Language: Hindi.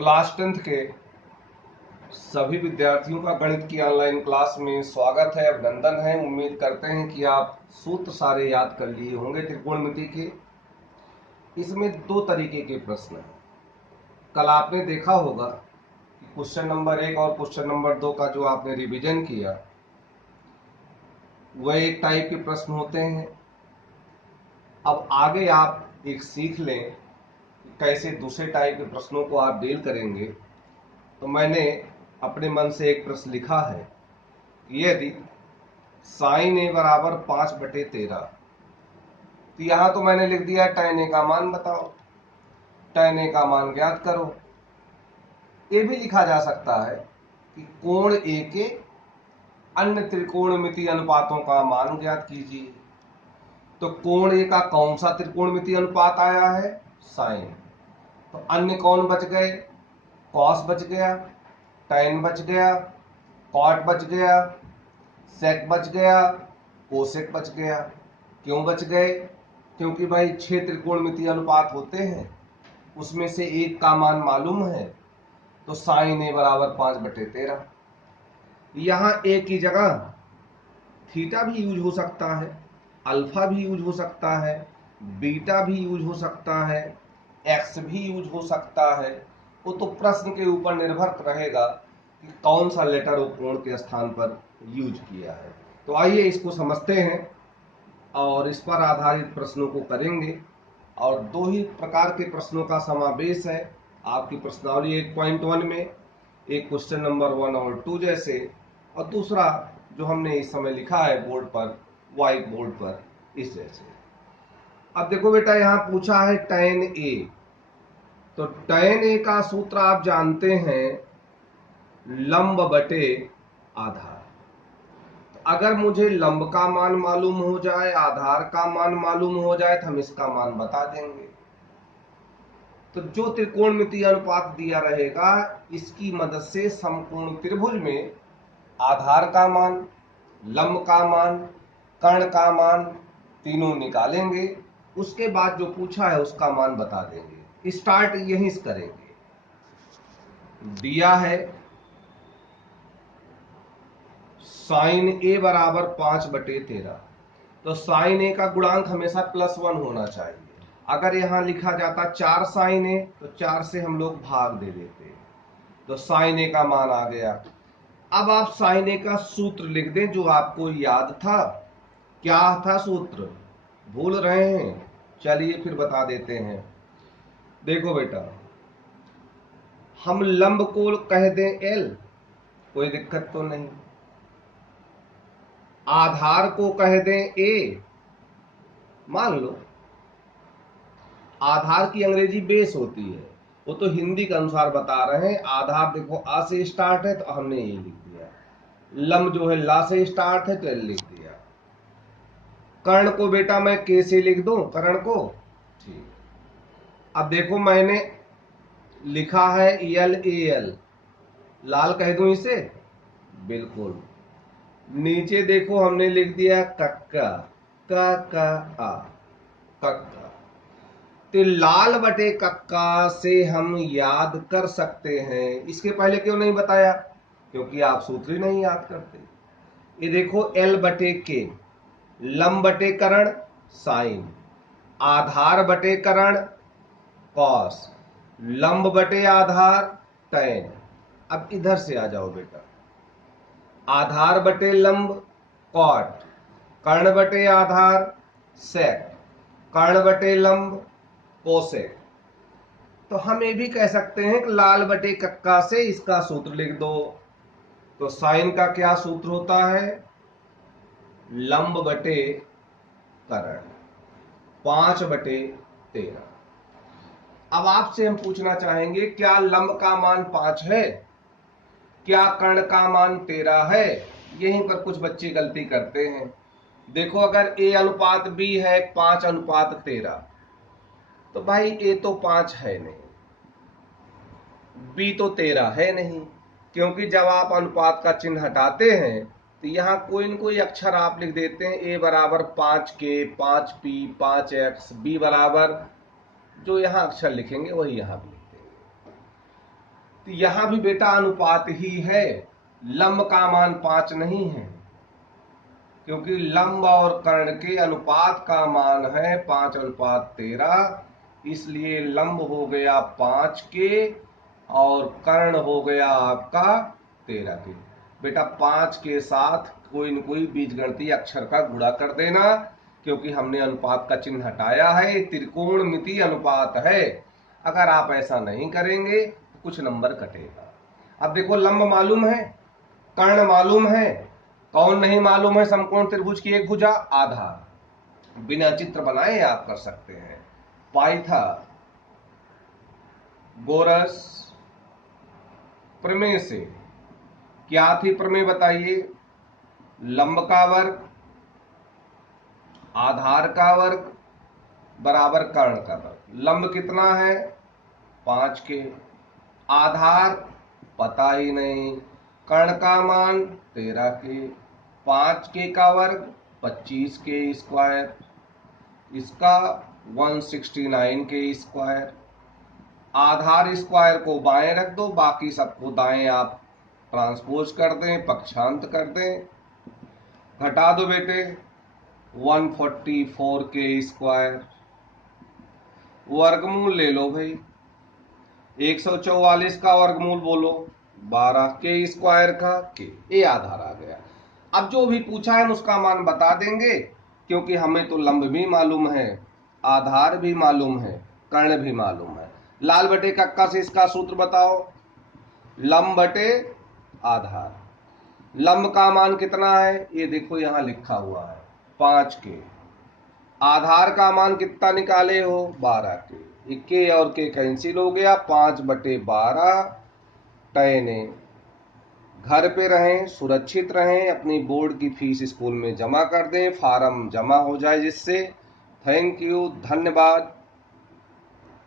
क्लास 10th के सभी विद्यार्थियों का गणित की ऑनलाइन क्लास में स्वागत है, अभिनंदन है। उम्मीद करते हैं कि आप सूत्र सारे याद कर लिए होंगे त्रिकोणमिति के। इसमें दो तरीके के प्रश्न हैं। कल आपने देखा होगा कि क्वेश्चन नंबर 1 और क्वेश्चन नंबर 2 का जो आपने रिवीजन किया वह एक टाइप के प्रश्न होते हैं। अब आगे आप एक सीख लें कि कैसे दूसरे टाइप के प्रश्नों को आप डील करेंगे। तो मैंने अपने मन से एक प्रश्न लिखा है कि यदि साइन ए बराबर 5/13, तो यहां तो मैंने लिख दिया tan ए का मान बताओ, tan ए का मान ज्ञात करो। ये भी लिखा जा सकता है कि कोण ए के अन्य त्रिकोणमितीय अनुपातों का मान ज्ञात कीजिए। तो कोण ए का कौन सा त्रिकोणमितीय अनुपात आया है? साइन। तो अन्य कौन बच गए? कॉस बच गया, tan बच गया, कॉट बच गया, सेक बच गया, कोसेक बच गया। क्यों बच गए? क्योंकि भाई 6 त्रिकोणमितीय अनुपात होते हैं, उसमें से एक का मान मालूम है। तो साइन ए बराबर 5/13। यहां ए की जगह थीटा भी यूज हो सकता है, अल्फा भी यूज हो सकता है, बीटा भी यूज हो सकता है, एक्स भी यूज हो सकता है। वो तो प्रश्न के ऊपर निर्भर रहेगा कि कौन सा लेटर वो कोण के स्थान पर यूज किया है। तो आइए इसको समझते हैं और इस पर आधारित प्रश्नों को करेंगे। और दो ही प्रकार के प्रश्नों का समावेश है आपकी प्रश्नावली 1.1 में, एक क्वेश्चन नंबर 1 और 2 जैसे, और दूसरा जो हमने इस समय लिखा है बोर्ड पर, व्हाइट बोर्ड पर, इस जैसे। अब देखो बेटा, यहां पूछा है tan ए। तो tan ए का सूत्र आप जानते हैं, लंब बटे आधार। तो अगर मुझे लंब का मान मालूम हो जाए, आधार का मान मालूम हो जाए, तो हम इसका मान बता देंगे। तो जो त्रिकोणमितीय अनुपात दिया रहेगा, इसकी मदद से समकोण त्रिभुज में आधार का मान, लंब का मान, कर्ण का मान तीनों निकालेंगे। उसके बाद जो पूछा है उसका मान बता देंगे। स्टार्ट यहीं से करेंगे। दिया है साइन ए बराबर 5/13। तो साइन ए का गुणांक हमेशा +1 होना चाहिए। अगर यहां लिखा जाता 4 साइन ए, तो 4 से हम लोग भाग दे देते। तो साइन ए का मान आ गया। अब आप साइन ए का सूत्र लिख दें जो आपको याद था। क्या था सूत्र? भूल रहे हैं? चलिए फिर बता देते हैं। देखो बेटा, हम लंब को कह दें L, कोई दिक्कत तो नहीं। आधार को कह दें A, मान लो। आधार की अंग्रेजी बेस होती है, वो तो हिंदी के अनुसार बता रहे हैं। आधार देखो आ से स्टार्ट है, तो हमने ये लिख दिया। लंब जो है ला से स्टार्ट है, तो L लिख दिया। कर्ण को बेटा मैं K से लिख दूं, कर्ण को। ठीक। अब देखो मैंने लिखा है LAL, लाल कह दूं इसे? बिल्कुल। नीचे देखो हमने लिख दिया कक्का, आ, कक्का। तो लाल बटे कक्का से हम याद कर सकते हैं। इसके पहले क्यों नहीं बताया? क्योंकि आप सूत्र ही नहीं याद करते। ये देखो L/K, लंब बटे कर्ण साइन, आधार बटे कर्ण कॉस, लंब बटे आधार tan। अब इधर से आ जाओ बेटा, आधार बटे लंब कॉट, कर्ण बटे आधार सेक, कर्ण बटे लंब कोसेक। तो हम ये भी कह सकते हैं कि लाल बटे कक्का से इसका सूत्र लिख दो। तो साइन का क्या सूत्र होता है? लंब बटे कर्ण, 5/13। अब आपसे हम पूछना चाहेंगे, क्या लंब का मान 5 है? क्या कर्ण का मान 13 है? यहीं पर कुछ बच्चे गलती करते हैं। देखो, अगर A/B है 5/13, तो भाई A तो 5 है नहीं, B तो 13 है नहीं। क्योंकि जब आप अनुपात का चिन्ह हटाते हैं, तो यहां कोई न कोई अक्षर आप लिख देते हैं। A बराबर 5K, 5P, 5X, B बराबर जो यहां अक्षर लिखेंगे वही यहां भी लिख देंगे। तो यहां भी बेटा अनुपात ही है, लंब का मान 5 नहीं है, क्योंकि लंब और कर्ण के अनुपात का मान है 5:13, इसलिए लंब हो गया 5 के और कर्ण हो गया आपका 13 के। बेटा 5 के साथ कोई न कोई बीजगणितीय अक्षर का गुणा कर देना, क्योंकि हमने अनुपात का चिन्ह हटाया है, त्रिकोणमितीय अनुपात है। अगर आप ऐसा नहीं करेंगे तो कुछ नंबर कटेगा। अब देखो, लंब मालूम है, कर्ण मालूम है, कौन नहीं मालूम है? समकोण त्रिभुज की एक भुजा, आधार। बिना चित्र बनाए आप कर सकते हैं। पाइथागोरस प्रमेय से क्या थी प्रमेय बताइए? लंब का वर्ग आधार का वर्ग बराबर कर्ण का वर्ग। लंब कितना है? 5 के। आधार पता ही नहीं, कर्ण का मान 13 के। 5 के का वर्ग 25 के स्क्वायर, इसका 169 के स्क्वायर। आधार स्क्वायर को बाएं रख दो, बाकी सबको दाएं आप ट्रांसपोज कर दें, पक्षांत कर दें, घटा दो बेटे 144 के स्क्वायर। वर्गमूल ले लो भाई, 144 का वर्गमूल बोलो 12 के स्क्वायर का के। ये आधार आ गया। अब जो भी पूछा है उसका मान बता देंगे, क्योंकि हमें तो लंब भी मालूम है, आधार भी मालूम है, कर्ण भी मालूम है। लाल बटे कक्का से इसका सूत्र बताओ। लंब बटे आधार। लंब का मान कितना है? ये देखो यहां लिखा हुआ है 5 के। आधार का मान कितना निकाले हो? 12 के। के और के कैंसिल हो गया, 5/12। तय ने घर पे रहें, सुरक्षित रहें, अपनी बोर्ड की फीस स्कूल में जमा कर दें, फार्म जमा हो जाए जिससे। थैंक यू, धन्यवाद।